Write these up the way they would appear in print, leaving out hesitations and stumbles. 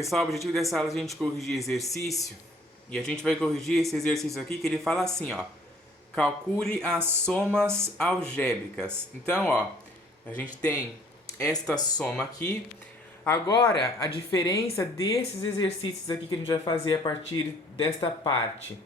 Pessoal, o objetivo dessa aula é a gente corrigir exercício. E a gente vai corrigir esse exercício aqui que ele fala assim, ó. Calcule as somas algébricas. Então, ó, a gente tem esta soma aqui. Agora, a diferença desses exercícios aqui que a gente vai fazer a partir desta parte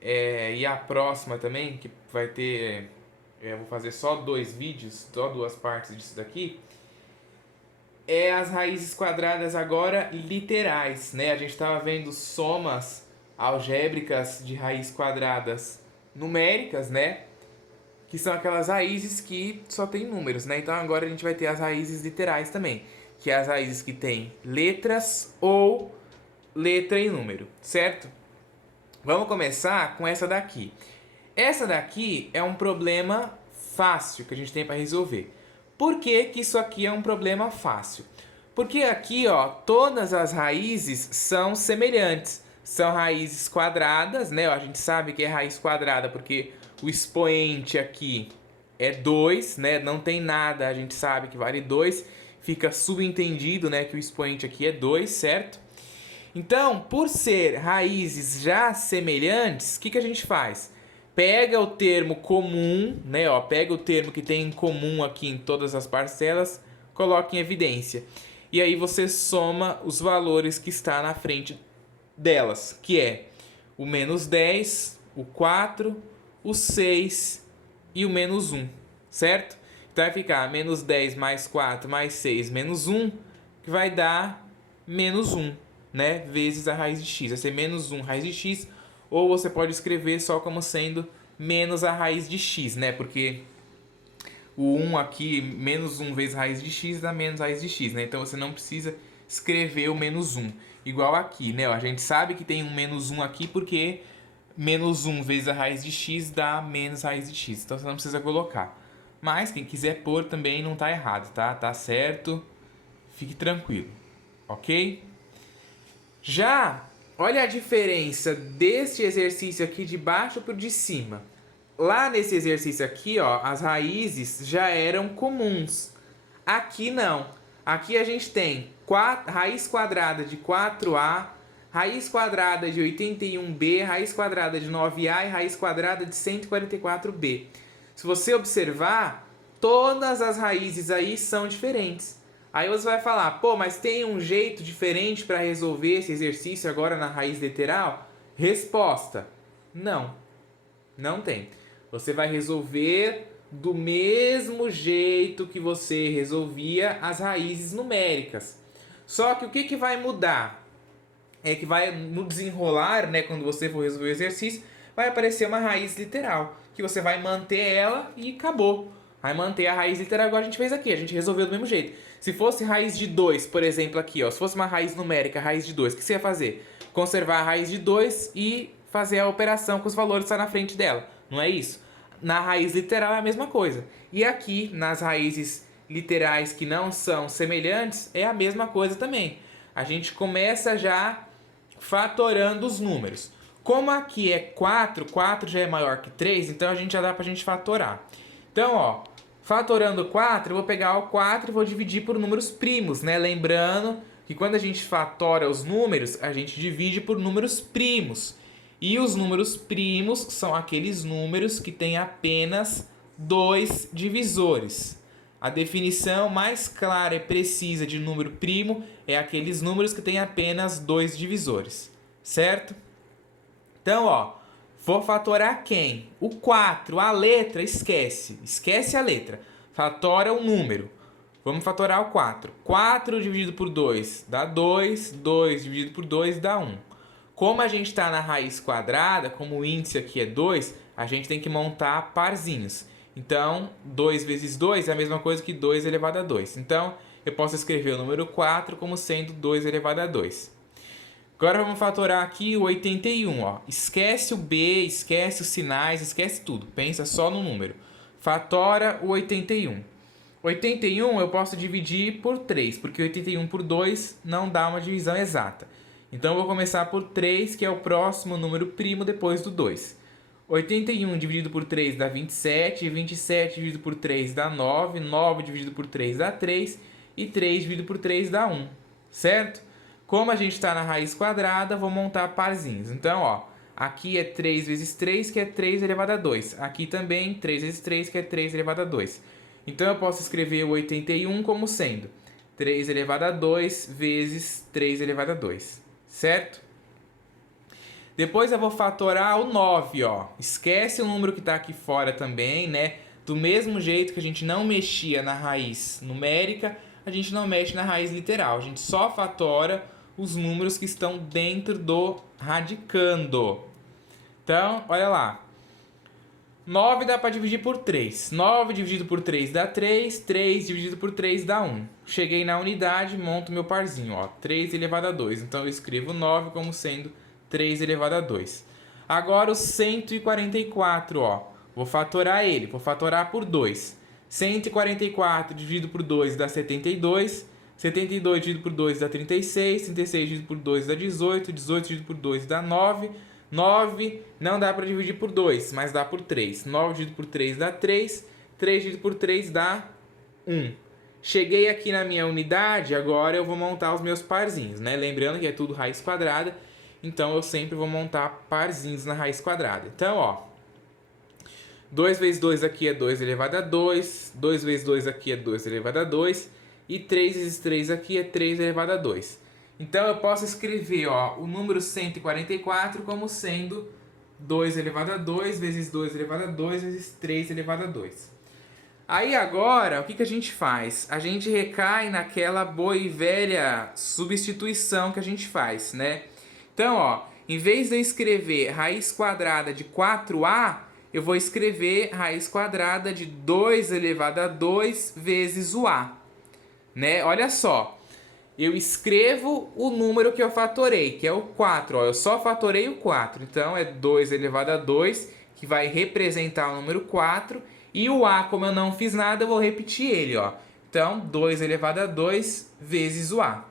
e a próxima também, que vai ter... eu vou fazer só 2 vídeos, só 2 partes disso daqui. É as raízes quadradas agora literais, né? A gente estava vendo somas algébricas de raiz quadradas numéricas, né? Que são aquelas raízes que só tem números, né? Então agora a gente vai ter as raízes literais também, que é as raízes que tem letras ou letra e número, certo? Vamos começar com essa daqui. Essa daqui é um problema fácil que a gente tem para resolver. Por que que isso aqui é um problema fácil? Porque aqui, ó, todas as raízes são semelhantes. São raízes quadradas, né? A gente sabe que é raiz quadrada porque o expoente aqui é 2, né? Não tem nada, a gente sabe que vale 2. Fica subentendido, né, que o expoente aqui é 2, certo? Então, por ser raízes já semelhantes, o que a gente faz? Pega o termo comum, né? Ó, pega o termo que tem em comum aqui em todas as parcelas, coloca em evidência. E aí você soma os valores que está na frente delas, que é o menos 10, o 4, o 6 e o menos 1, certo? Então vai ficar menos 10 mais 4 mais 6 menos 1, que vai dar menos 1, né? Vezes a raiz de x. Vai ser menos 1 raiz de x, ou você pode escrever só como sendo menos a raiz de x, né? Porque o 1 aqui, menos 1 vezes raiz de x dá menos raiz de x, né? Então você não precisa escrever o menos 1. Igual aqui, né? A gente sabe que tem um menos 1 aqui porque menos 1 vezes a raiz de x dá menos raiz de x. Então você não precisa colocar. Mas quem quiser pôr também não tá errado, tá? Tá certo. Fique tranquilo, ok? Já, olha a diferença deste exercício aqui de baixo para o de cima. Lá nesse exercício aqui, ó, as raízes já eram comuns. Aqui não. Aqui a gente tem raiz quadrada de 4a, raiz quadrada de 81b, raiz quadrada de 9a e raiz quadrada de 144b. Se você observar, todas as raízes aí são diferentes. Aí você vai falar, pô, mas tem um jeito diferente para resolver esse exercício agora na raiz literal? Resposta: não, não tem. Você vai resolver do mesmo jeito que você resolvia as raízes numéricas. Só que o que vai mudar? É que vai no desenrolar, né, quando você for resolver o exercício, vai aparecer uma raiz literal, que você vai manter ela e acabou. Vai manter a raiz literal igual a gente fez aqui, a gente resolveu do mesmo jeito. Se fosse raiz de 2, por exemplo, aqui, ó, se fosse uma raiz numérica, raiz de 2, o que você ia fazer? Conservar a raiz de 2 e fazer a operação com os valores que estão na frente dela. Não é isso? Na raiz literal é a mesma coisa. E aqui, nas raízes literais que não são semelhantes, é a mesma coisa também. A gente começa já fatorando os números. Como aqui é 4, 4 já é maior que 3, então a gente já dá pra gente fatorar. Então, ó, fatorando 4, eu vou pegar o 4 e vou dividir por números primos, né? Lembrando que quando a gente fatora os números, a gente divide por números primos. E os números primos são aqueles números que têm apenas 2 divisores. A definição mais clara e precisa de número primo é aqueles números que têm apenas 2 divisores, certo? Então, ó, vou fatorar quem? O 4, a letra, esquece. Esquece a letra. Fatora o número. Vamos fatorar o 4. 4 dividido por 2 dá 2. 2 dividido por 2 dá 1. Como a gente está na raiz quadrada, como o índice aqui é 2, a gente tem que montar parzinhos. Então, 2 vezes 2 é a mesma coisa que 2 elevado a 2. Então, eu posso escrever o número 4 como sendo 2 elevado a 2. Agora vamos fatorar aqui o 81, ó. Esquece o B, esquece os sinais, esquece tudo. Pensa só no número. Fatora o 81. 81 eu posso dividir por 3, porque 81 por 2 não dá uma divisão exata. Então eu vou começar por 3, que é o próximo número primo depois do 2. 81 dividido por 3 dá 27, 27 dividido por 3 dá 9, 9 dividido por 3 dá 3 e 3 dividido por 3 dá 1, certo? Como a gente está na raiz quadrada, vou montar parzinhos. Então, ó, aqui é 3 vezes 3, que é 3 elevado a 2. Aqui também 3 vezes 3, que é 3 elevado a 2. Então, eu posso escrever o 81 como sendo 3 elevado a 2 vezes 3 elevado a 2, certo? Depois eu vou fatorar o 9, ó. Esquece o número que está aqui fora também, né? Do mesmo jeito que a gente não mexia na raiz numérica, a gente não mexe na raiz literal. A gente só fatora os números que estão dentro do radicando. Então, olha lá. 9 dá para dividir por 3. 9 dividido por 3 dá 3. 3 dividido por 3 dá 1. Cheguei na unidade, monto meu parzinho, ó. 3 elevado a 2. Então, eu escrevo 9 como sendo 3 elevado a 2. Agora, o 144, ó. Vou fatorar ele. Vou fatorar por 2. 144 dividido por 2 dá 72. 72 dividido por 2 dá 36. 36 dividido por 2 dá 18. 18 dividido por 2 dá 9. 9 não dá para dividir por 2, mas dá por 3. 9 dividido por 3 dá 3. 3 dividido por 3 dá 1. Cheguei aqui na minha unidade, agora eu vou montar os meus parzinhos, né? Lembrando que é tudo raiz quadrada, então eu sempre vou montar parzinhos na raiz quadrada. Então, ó, 2 vezes 2 aqui é 2 elevado a 2. 2 vezes 2 aqui é 2 elevado a 2. E 3 vezes 3 aqui é 3 elevado a 2. Então, eu posso escrever, ó, o número 144 como sendo 2 elevado a 2 vezes 2 elevado a 2 vezes 3 elevado a 2. Aí, agora, o que a gente faz? A gente recai naquela boa e velha substituição que a gente faz, né? Então, ó, em vez de eu escrever raiz quadrada de 4a, eu vou escrever raiz quadrada de 2 elevado a 2 vezes o a, né? Olha só. Eu escrevo o número que eu fatorei, que é o 4. Ó, eu só fatorei o 4. Então, é 2 elevado a 2, que vai representar o número 4. E o a, como eu não fiz nada, eu vou repetir ele. Ó. Então, 2 elevado a 2 vezes o a.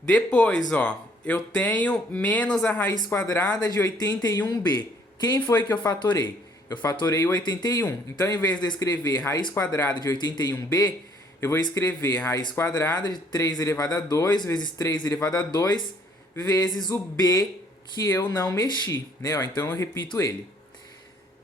Depois, ó, eu tenho menos a raiz quadrada de 81b. Quem foi que eu fatorei? Eu fatorei o 81. Então, em vez de eu escrever raiz quadrada de 81b, eu vou escrever raiz quadrada de 3 elevado a 2 vezes 3 elevado a 2 vezes o b que eu não mexi, né? Ó, então eu repito ele.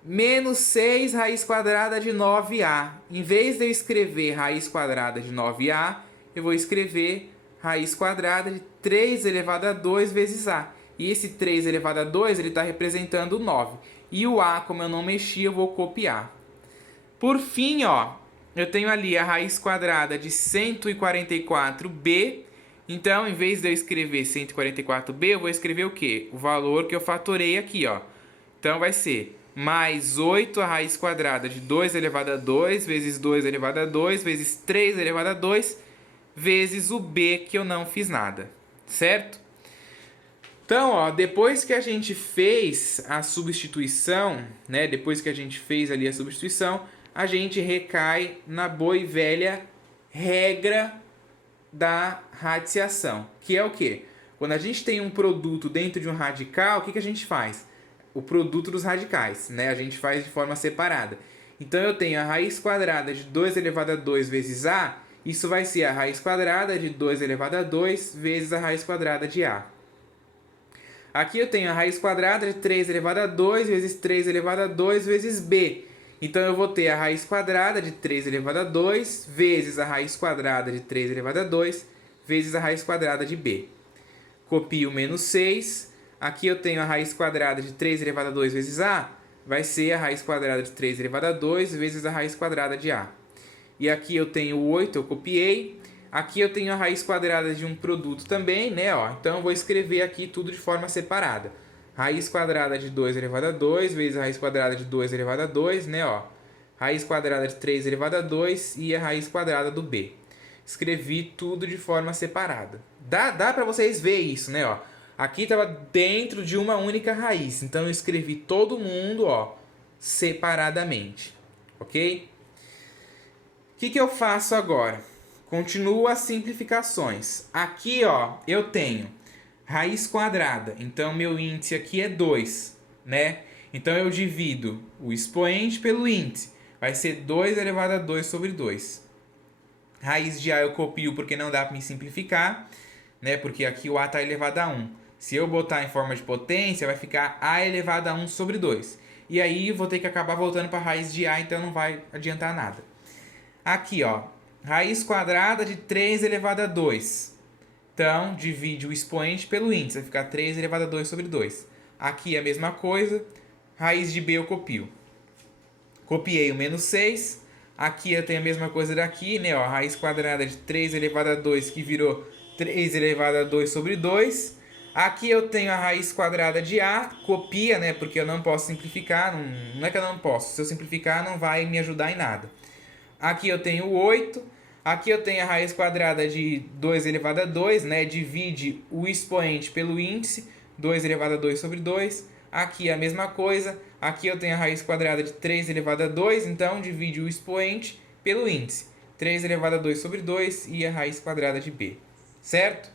Menos 6 raiz quadrada de 9a. Em vez de eu escrever raiz quadrada de 9a, eu vou escrever raiz quadrada de 3 elevado a 2 vezes a. E esse 3 elevado a 2 ele está representando o 9. E o a, como eu não mexi, eu vou copiar. Por fim, ó, eu tenho ali a raiz quadrada de 144b. Então, em vez de eu escrever 144b, eu vou escrever o quê? O valor que eu fatorei aqui, ó. Então, vai ser mais 8 a raiz quadrada de 2 elevado a 2 vezes 2 elevado a 2 vezes 3 elevado a 2 vezes o b que eu não fiz nada, certo? Então, ó, depois que a gente fez a substituição, né? Depois que a gente fez ali a substituição, a gente recai na boa e velha regra da radiciação, que é o quê? Quando a gente tem um produto dentro de um radical, o que a gente faz? O produto dos radicais, né? A gente faz de forma separada. Então, eu tenho a raiz quadrada de 2 elevado a 2 vezes a, isso vai ser a raiz quadrada de 2 elevado a 2 vezes a raiz quadrada de a. Aqui eu tenho a raiz quadrada de 3 elevado a 2 vezes 3 elevado a 2 vezes b. Então, eu vou ter a raiz quadrada de 3 elevado a 2 vezes a raiz quadrada de 3 elevado a 2 vezes a raiz quadrada de b. Copio menos 6. Aqui eu tenho a raiz quadrada de 3 elevado a 2 vezes a. Vai ser a raiz quadrada de 3 elevado a 2 vezes a raiz quadrada de a. E aqui eu tenho o 8, eu copiei. Aqui eu tenho a raiz quadrada de um produto também, né? Ó. Então, eu vou escrever aqui tudo de forma separada. Raiz quadrada de 2 elevado a 2 vezes a raiz quadrada de 2 elevado a 2, né? Ó. Raiz quadrada de 3 elevado a 2 e a raiz quadrada do b. Escrevi tudo de forma separada. Dá para vocês verem isso, né? Ó. Aqui estava dentro de uma única raiz. Então, eu escrevi todo mundo, ó, separadamente. Ok? O que eu faço agora? Continuo as simplificações. Aqui, ó, eu tenho raiz quadrada. Então, meu índice aqui é 2, né? Então, eu divido o expoente pelo índice. Vai ser 2 elevado a 2 sobre 2. Raiz de a eu copio porque não dá para me simplificar. né? Porque aqui o a está elevado a 1. Se eu botar em forma de potência, vai ficar a elevado a 1 sobre 2. E aí eu vou ter que acabar voltando para a raiz de a, então não vai adiantar nada. Aqui, ó, raiz quadrada de 3 elevado a 2. Então, divide o expoente pelo índice, vai ficar 3 elevado a 2 sobre 2. Aqui a mesma coisa, raiz de b eu copio. Copiei o menos 6. Aqui eu tenho a mesma coisa daqui, né? Ó, raiz quadrada de 3 elevado a 2, que virou 3 elevado a 2 sobre 2. Aqui eu tenho a raiz quadrada de a, copia, né? Porque eu não posso simplificar, não é que eu não posso. Se eu simplificar, não vai me ajudar em nada. Aqui eu tenho 8. Aqui eu tenho a raiz quadrada de 2 elevado a 2, né? Divide o expoente pelo índice, 2 elevado a 2 sobre 2. Aqui a mesma coisa. Aqui eu tenho a raiz quadrada de 3 elevado a 2, então divide o expoente pelo índice. 3 elevado a 2 sobre 2 e a raiz quadrada de b. Certo?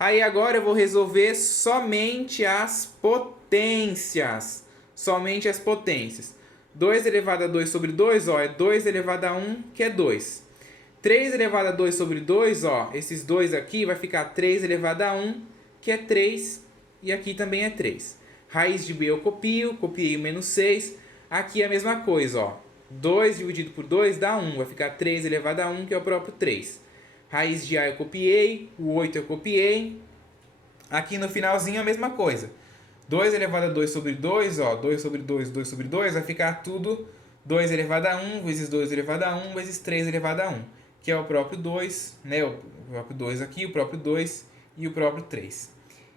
Aí agora eu vou resolver somente as potências. Somente as potências. 2 elevado a 2 sobre 2, ó, é 2 elevado a 1, que é 2. 3 elevado a 2 sobre 2, ó, esses 2 aqui vai ficar 3 elevado a 1, que é 3, e aqui também é 3. Raiz de b eu copiei o menos 6. Aqui é a mesma coisa, ó. 2 dividido por 2 dá 1, vai ficar 3 elevado a 1, que é o próprio 3. Raiz de a eu copiei, o 8 eu copiei. Aqui no finalzinho a mesma coisa. 2 elevado a 2 sobre 2, ó, 2 sobre 2, 2 sobre 2, vai ficar tudo 2 elevado a 1 vezes 2 elevado a 1 vezes 3 elevado a 1, que é o próprio 2, né? O próprio 2 aqui, o próprio 2 e o próprio 3.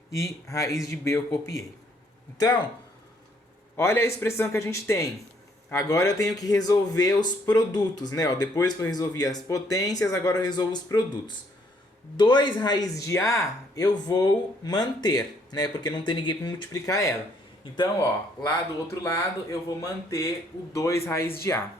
E raiz de b eu copiei. Então, olha a expressão que a gente tem. Agora eu tenho que resolver os produtos, né? Ó, depois que eu resolvi as potências, agora eu resolvo os produtos. 2 raiz de a eu vou manter, né? Porque não tem ninguém para multiplicar ela. Então, ó, lá do outro lado eu vou manter o 2 raiz de a.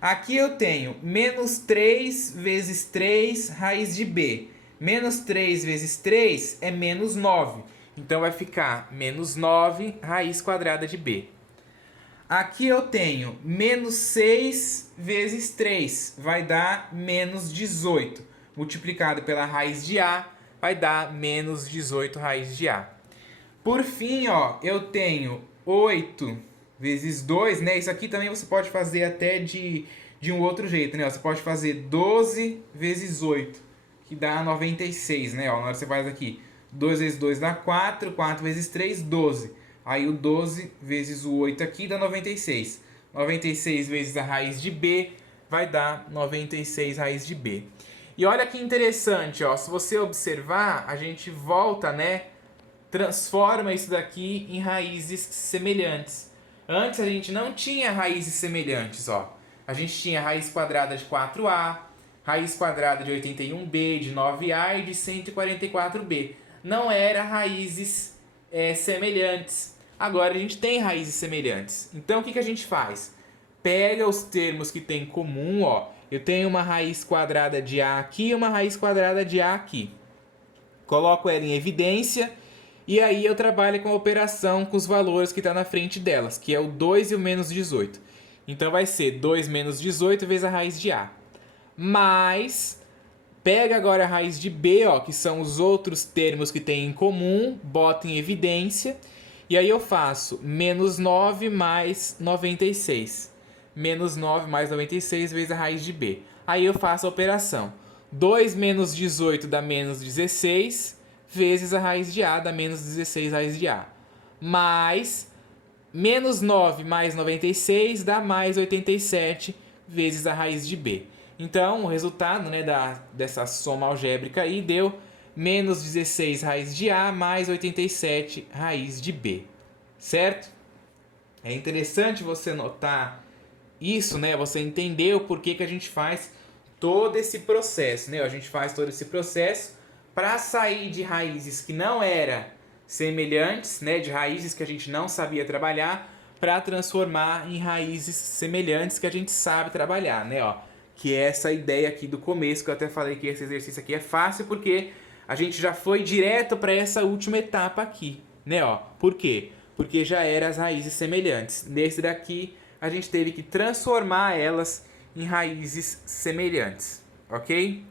Aqui eu tenho menos 3 vezes 3 raiz de b. Menos 3 vezes 3 é menos 9. Então vai ficar menos 9 raiz quadrada de b. Aqui eu tenho menos 6 vezes 3. Vai dar menos 18. Multiplicado pela raiz de a, vai dar menos 18 raiz de a. Por fim, ó, eu tenho 8 vezes 2, né? Isso aqui também você pode fazer até de um outro jeito, né? Você pode fazer 12 vezes 8, que dá 96, né? Ó, na hora que você faz aqui, 2 vezes 2 dá 4, 4 vezes 3, 12. Aí o 12 vezes o 8 aqui dá 96. 96 vezes a raiz de b vai dar 96 raiz de b. E olha que interessante, ó, se você observar, a gente volta, né? Transforma isso daqui em raízes semelhantes. Antes a gente não tinha raízes semelhantes, ó. A gente tinha raiz quadrada de 4a, raiz quadrada de 81b, de 9a e de 144b. Não era raízes semelhantes. Agora a gente tem raízes semelhantes. Então o que a gente faz? Pega os termos que tem em comum, ó. Eu tenho uma raiz quadrada de a aqui e uma raiz quadrada de a aqui. Coloco ela em evidência e aí eu trabalho com a operação com os valores que está na frente delas, que é o 2 e o menos 18. Então vai ser 2 menos 18 vezes a raiz de a. Mas, pega agora a raiz de b, ó, que são os outros termos que tem em comum, bota em evidência, e aí eu faço menos 9 mais 96. Menos 9 mais 96 vezes a raiz de b. Aí eu faço a operação. 2 menos 18 dá menos 16, vezes a raiz de a dá menos 16 raiz de a. Mais menos 9 mais 96 dá mais 87, vezes a raiz de b. Então, o resultado, né, dessa soma algébrica aí deu menos 16 raiz de a mais 87 raiz de b. Certo? É interessante você notar isso, né? Você entender o porquê que a gente faz todo esse processo, né? A gente faz todo esse processo para sair de raízes que não eram semelhantes, né? De raízes que a gente não sabia trabalhar, para transformar em raízes semelhantes que a gente sabe trabalhar, né? Ó, que é essa ideia aqui do começo, que eu até falei que esse exercício aqui é fácil, porque a gente já foi direto para essa última etapa aqui, né? Ó, por quê? Porque já eram as raízes semelhantes. Nesse daqui, a gente teve que transformar elas em raízes semelhantes, ok?